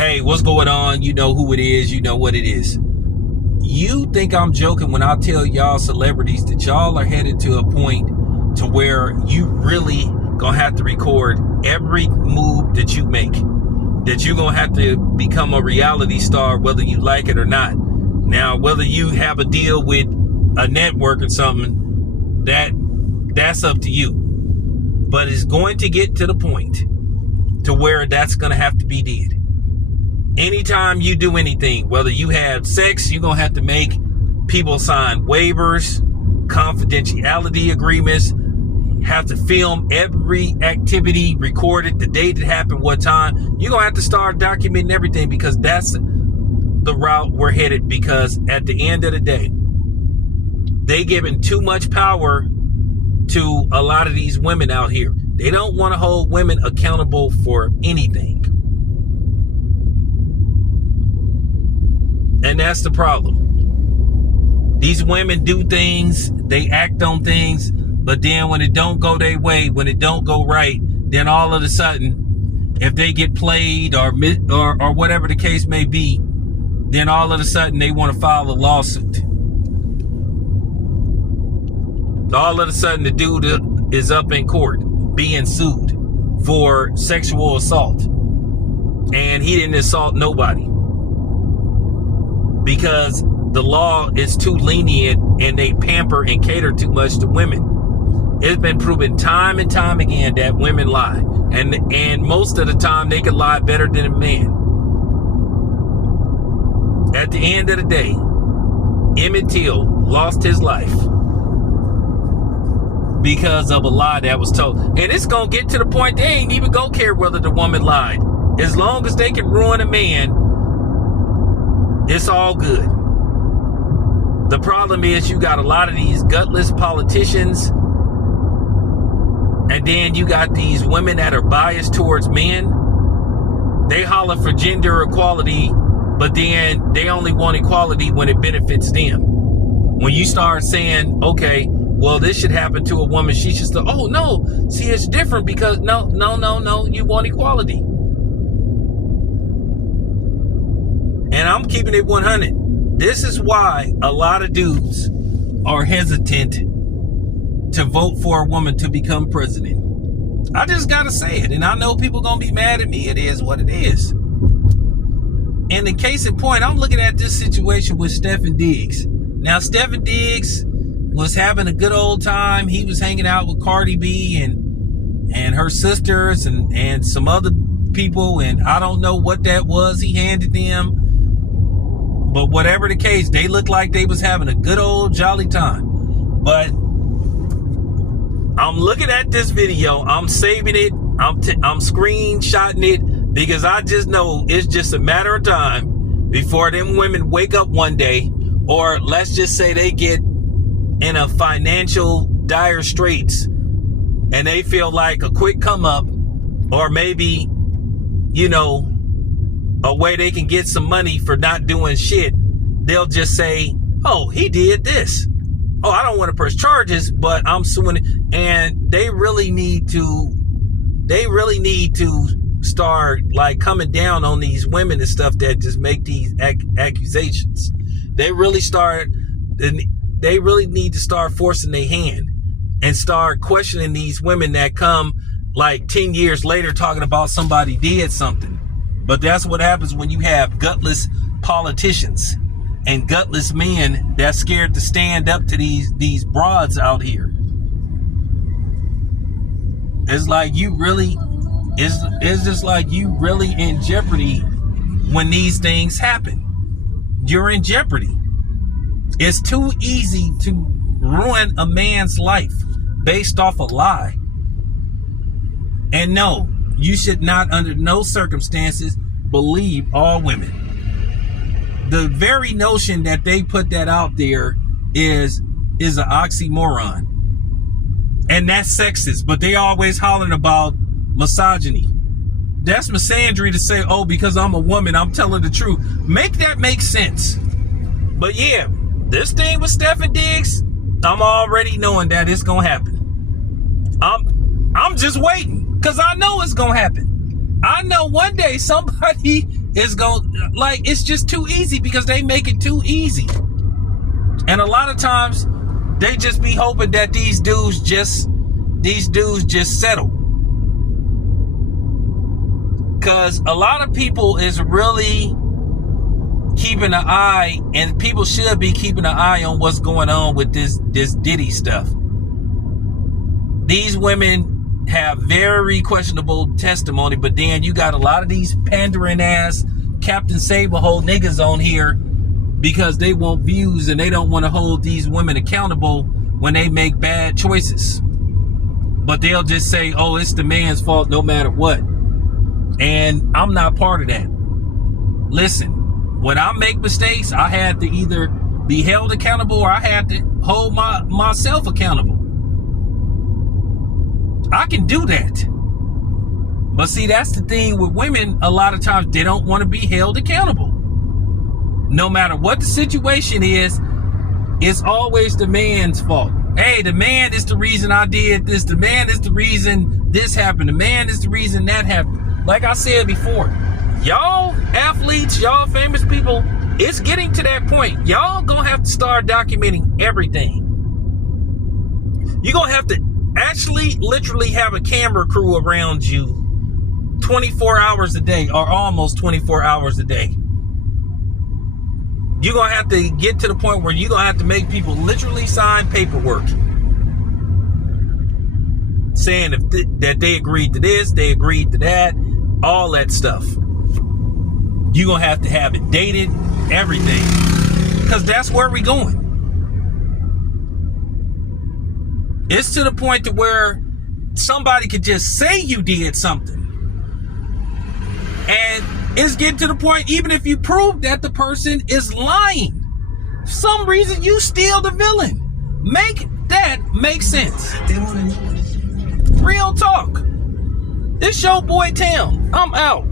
Hey, what's going on? You know who it is. You know what it is. You think I'm joking when I tell y'all celebrities that y'all are headed to a point to where you really gonna have to record every move that you make. That you're gonna have to become a reality star whether you like it or not. Now, whether you have a deal with a network or something, that's up to you. But it's going to get to the point to where that's gonna have to be did. Anytime you do anything, whether you have sex, you're going to have to make people sign waivers, confidentiality agreements, have to film every activity, record it, the date it happened, what time. You're going to have to start documenting everything because that's the route we're headed. Because at the end of the day, they giving too much power to a lot of these women out here. They don't want to hold women accountable for anything. And that's the problem. These women do things, they act on things, but then when it don't go their way, when it don't go right, then all of a sudden, if they get played or whatever the case may be, then all of a sudden they want to file a lawsuit. All of a sudden the dude is up in court being sued for sexual assault. And he didn't assault nobody. Because the law is too lenient and they pamper and cater too much to women. It's been proven time and time again that women lie. And most of the time they can lie better than a man. At the end of the day, Emmett Till lost his life because of a lie that was told. And it's going to get to the point they ain't even going to care whether the woman lied. As long as they can ruin a man, it's all good. The problem is you got a lot of these gutless politicians, and then you got these women that are biased towards men. They holler for gender equality, but then they only want equality when it benefits them. When you start saying, okay, well, this should happen to a woman, she should still, oh no, see, it's different because no, you want equality. And I'm keeping it 100. This is why a lot of dudes are hesitant to vote for a woman to become president. I just got to say it. And I know people going to be mad at me. It is what it is. And the case in point, I'm looking at this situation with Stephen Diggs. Now, Stephen Diggs was having a good old time. He was hanging out with Cardi B and her sisters and some other people. And I don't know what that was he handed them. But whatever the case, they looked like they was having a good old jolly time. But I'm looking at this video. I'm saving it. I'm screenshotting it because I just know it's just a matter of time before them women wake up one day, or let's just say they get in a financial dire straits and they feel like a quick come up, or maybe, you know, a way they can get some money for not doing shit. They'll just say, oh, he did this. Oh, I don't want to press charges, but I'm suing. And they really need to start like coming down on these women and stuff that just make these accusations. They really need to start forcing their hand and start questioning these women that come like 10 years later talking about somebody did something. But that's what happens when you have gutless politicians and gutless men that's scared to stand up to these broads out here. It's like it's just like you really in jeopardy when these things happen. You're in jeopardy. It's too easy to ruin a man's life based off a lie. And no, you should not, under no circumstances, believe all women. The very notion that they put that out there is an oxymoron. And that's sexist, but they always hollering about misogyny. That's misandry to say, oh, because I'm a woman, I'm telling the truth. Make that make sense. But yeah, this thing with Stephen Diggs, I'm already knowing that it's gonna happen. I'm just waiting, because I know it's gonna happen. I know one day somebody is going, like, it's just too easy because they make it too easy. And a lot of times they just be hoping that these dudes just settle. Because a lot of people is really keeping an eye, and people should be keeping an eye on what's going on with this Diddy stuff. These women have very questionable testimony, but then you got a lot of these pandering ass Captain Saberhole niggas on here because they want views and they don't want to hold these women accountable when they make bad choices. But they'll just say, oh, it's the man's fault no matter what. And I'm not part of that. Listen, when I make mistakes, I had to either be held accountable or I had to hold myself accountable. I can do that. But see, that's the thing with women. A lot of times they don't want to be held accountable. No matter what the situation is, it's always the man's fault. Hey, the man is the reason I did this. The man is the reason this happened. The man is the reason that happened. Like I said before, y'all athletes, y'all famous people, it's getting to that point. Y'all gonna have to start documenting everything. You're gonna have to actually literally have a camera crew around you 24 hours a day, or almost 24 hours a day. You're going to have to get to the point where you're going to have to make people literally sign paperwork saying that they agreed to this, they agreed to that, all that stuff. You're going to have it dated, everything. Because that's where we're going. It's to the point to where somebody could just say you did something. And it's getting to the point, even if you prove that the person is lying, for some reason you still the villain. Make that make sense. Real talk. It's your boy Tim. I'm out.